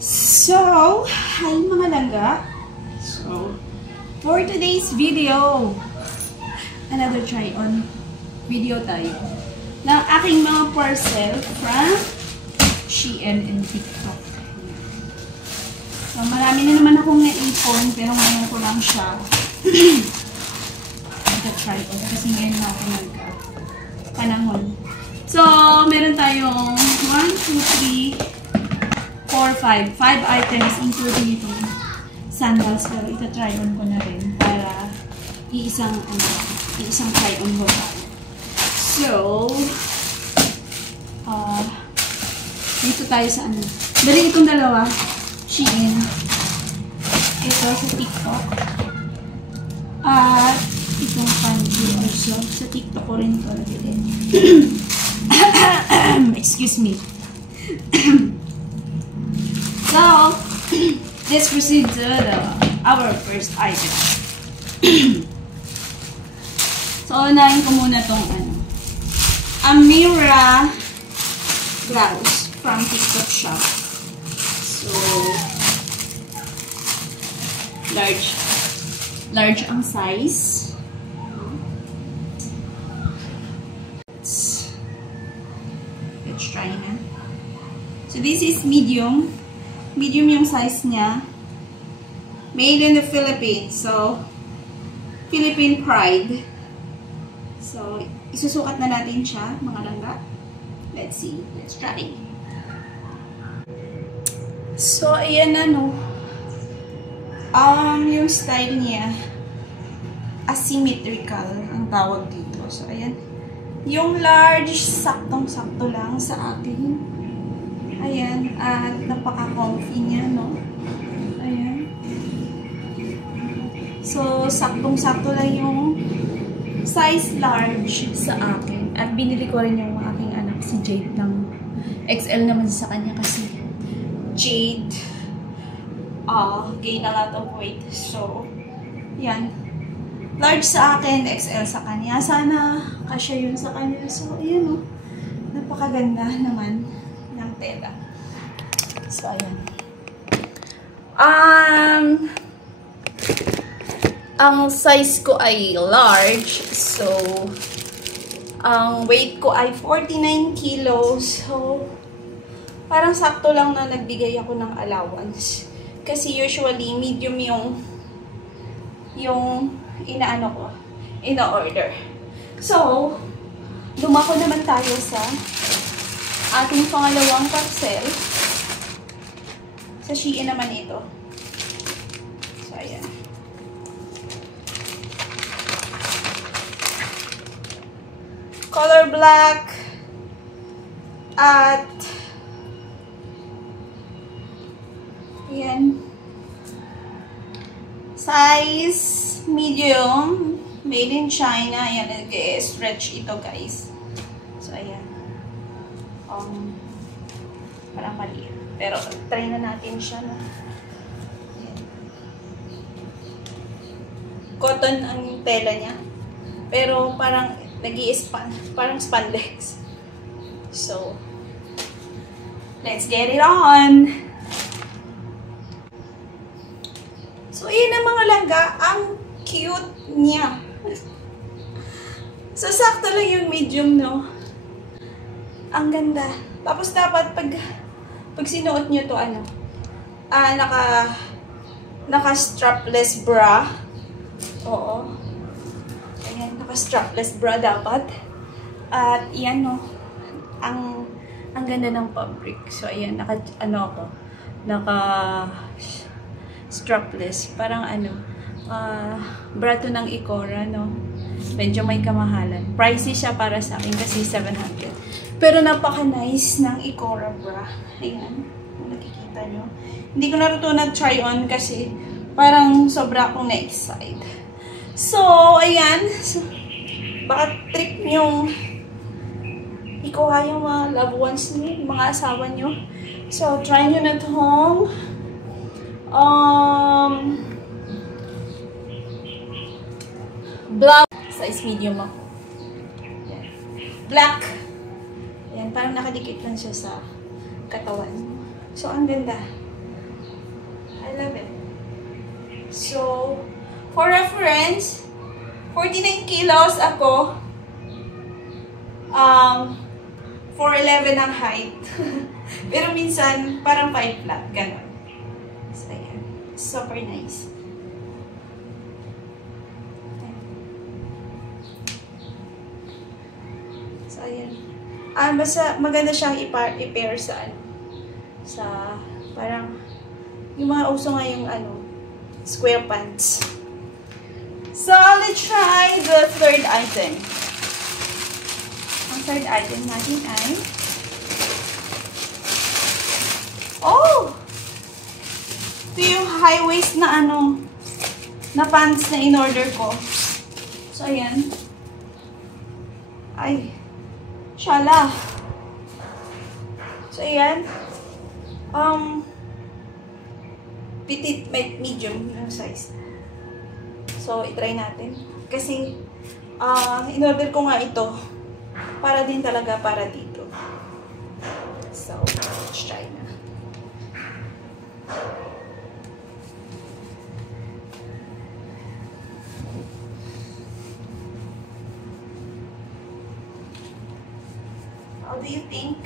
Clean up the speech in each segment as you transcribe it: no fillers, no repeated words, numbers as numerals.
So, hi mga langga. So, for today's video, another try-on video tayo ng aking mga parcel from Shein and TikTok. So, marami na naman akong naipon, pero ngayon ko lang siya try-on kasi ngayon na ako nagka-panahon. So, meron tayong 1, 2, 3, 4, 5 items including itong sandals, pero ita-try-on ko na rin para iisang try-on ko pa. So, dito tayo sa ano. Dali itong dalawa. Shein. Ito sa TikTok. At itong panty also. Sa TikTok ko rin ito nabili. Excuse me. So, let's proceed to our first item. So, unahin ko muna itong Amira blouse from TikTok shop. So, large ang size. Let's try na. So, this is medium. Medium yung size niya. Made in the Philippines. So, Philippine pride. So, isusukat na natin siya, mga langga. Let's see. Let's try. So, ayan na, no. Yung style niya, asymmetrical ang tawag dito. So, ayan. Yung large, saktong-sakto lang sa akin. Ayan, at napaka-comfy niya, no? Ayan. So, saktong-sakto lang yung size large sa akin. At binili ko rin yung aking anak, si Jade, ng XL naman sa kanya kasi Jade gain a lot of weight. So, yan. Large sa akin, XL sa kanya. Sana kasya yun sa kanya. So, ayan, no? Napakaganda naman ng tela. So, ayan. Ang size ko ay large. So, ang weight ko ay 49 kilos. So, parang sakto lang na nagbigay ako ng allowance. Kasi usually, medium yung inaano ko, ina-order. So, dumako naman tayo sa ating pangalawang parcel. Sa Shein naman ito. So, ayan. Color black. At ayan. Size medium. Made in China. Ayan. Stretch ito, guys. So, ayan. Parang maliit. Pero, try na natin siya, no? Ayan. Cotton ang tela niya. Pero, parang parang spandex. So, let's get it on! So, ayan ang mga langga. Ang cute niya. So, sakto lang yung medium, no? Ang ganda. Tapos, dapat pag sinuot nyo to, naka-strapless bra. Oo. Ayan, naka-strapless bra dapat. At, yan, no? Ang ganda ng fabric. So, ayan, naka-strapless. Parang, bra to ng Ikora, no? Medyo may kamahalan. Pricey siya para sa akin kasi 700. Pero napaka-nice ng Ikora bra. Ayan. Kung nakikita nyo. Hindi ko na ito na-try on kasi parang sobra akong na-excite. So, ayan. So, baka trip yung ikuha yung mga loved ones nyo, mga asawa nyo. So, try nyo na itong black. Size medium ako. Ayan. Black. Ayan, parang nakadikit lang siya sa katawan. So, ang ganda. So, for reference, 49 kilos ako. 4'11 ang height. Pero minsan, parang 5 flat. Ganon. So, ayan. Super nice. So, ayan. Basta maganda siyang i-pair sa parang yung mga uso nga yung square pants. So, let's try the third item. Ang third item natin ay ito yung high waist na na pants na in-order ko. So, ayan. Ay, shala. So, ayan. Petite, medium yung size. So, itry natin. Kasi, in-order ko nga ito para din talaga para dito. So, let's try na. How do you think?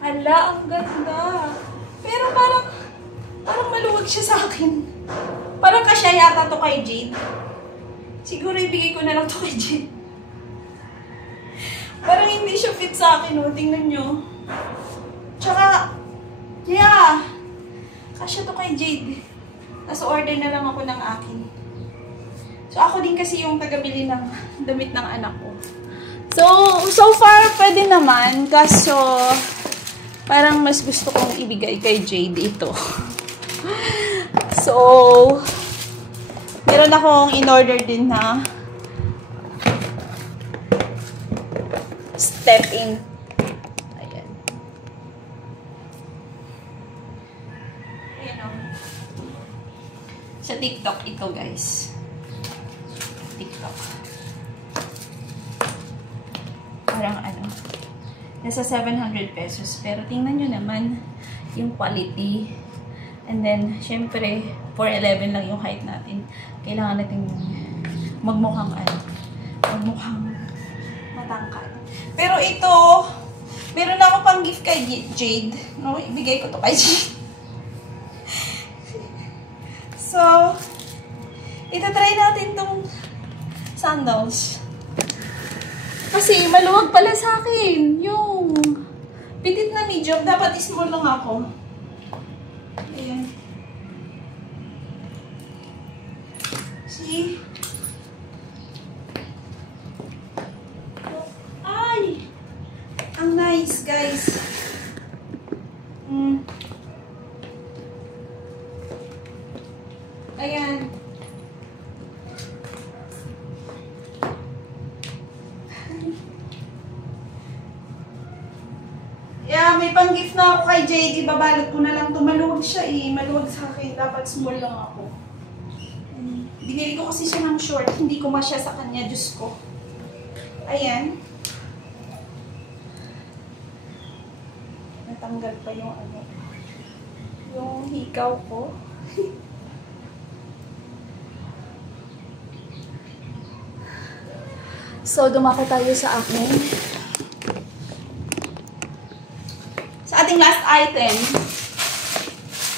Hala, ang ganda. Pero parang maluwag siya sa akin. Parang kasya yata to kay Jade. Siguro ibigay ko na lang to kay Jade. Parang hindi siya fit sa akin, oh. Tingnan nyo. Tsaka, yeah. Kasya to kay Jade. Tapos order na lang ako ng akin. So, ako din kasi yung tagabili ng damit ng anak ko. So far, pwede naman. Kaso, parang mas gusto kong ibigay kay Jade ito. So, meron akong in-order din na step in. Ayan. Ayan o. Sa TikTok ito, guys. TikTok. Parang nasa 700 pesos. Pero tingnan nyo naman yung quality. And then, syempre, 4'11 lang yung height natin. Kailangan natin magmukhang matangkad. Pero ito, meron ako pang gift kay Jade. No, ibigay ko to kay Jade. So, itatry natin tong sandals. Kasi maluwag pala sa akin. Yung petit na medium, dapat small lang ako. Ayan. See? Ay! Ang nice, guys. Ayan. Yeah, may pang-gift na ako kay JD. Babalot ko na lang ito. Maluwag siya eh. Maluwag sa akin. Dapat small lang ako. Binili ko kasi siya ng short. Hindi ko masya sa kanya. Diyos ko. Ayan. Natanggal pa yung yung hikaw ko. So, dumako tayo sa ating last item.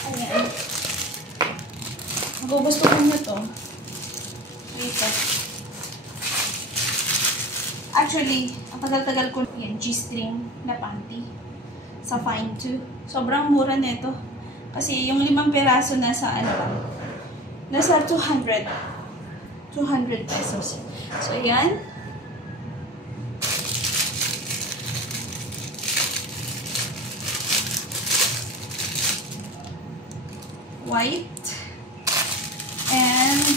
Ayan. Magugustuhan nyo to. Wait. Actually, ang tagal-tagal ko yan, G-string na panty. Sa Fine 2. Sobrang mura nito. Kasi yung 5 peraso nasa nasa 200 pesos. So, ayan. White and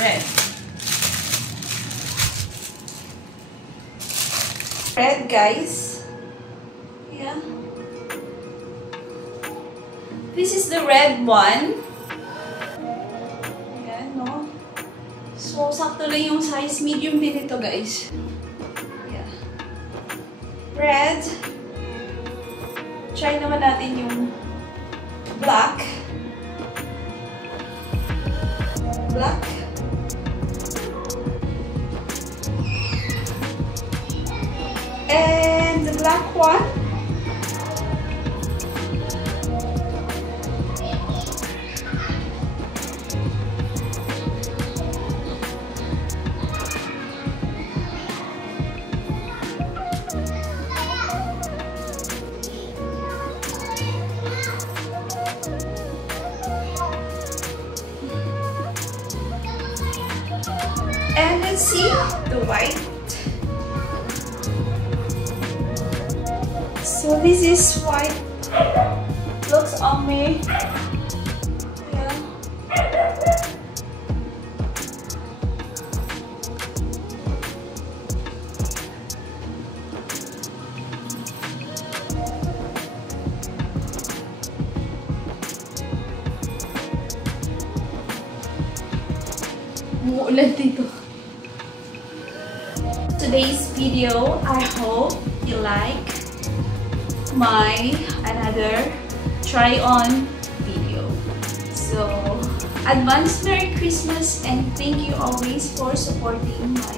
red. Red, guys. Yeah. This is the red one. Ayan, no? So, sakto lang yung size. Medium din ito, guys. Red. try naman natin yung black. Black. And the black one. And let's see the white. So this is white. Looks on me. Yeah. Umuulan dito. Today's video, I hope you like my another try on video. So advance Merry Christmas and thank you always for supporting my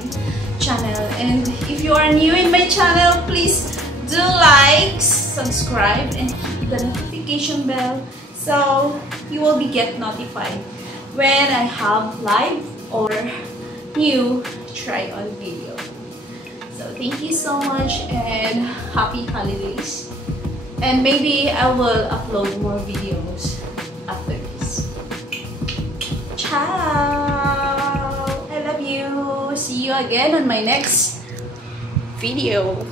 channel. And if you are new in my channel, please do like, subscribe, and hit the notification bell so you will be get notified when I have live or new try on video. So thank you so much and happy holidays. And maybe I will upload more videos after this. Ciao! I love you. See you again on my next video.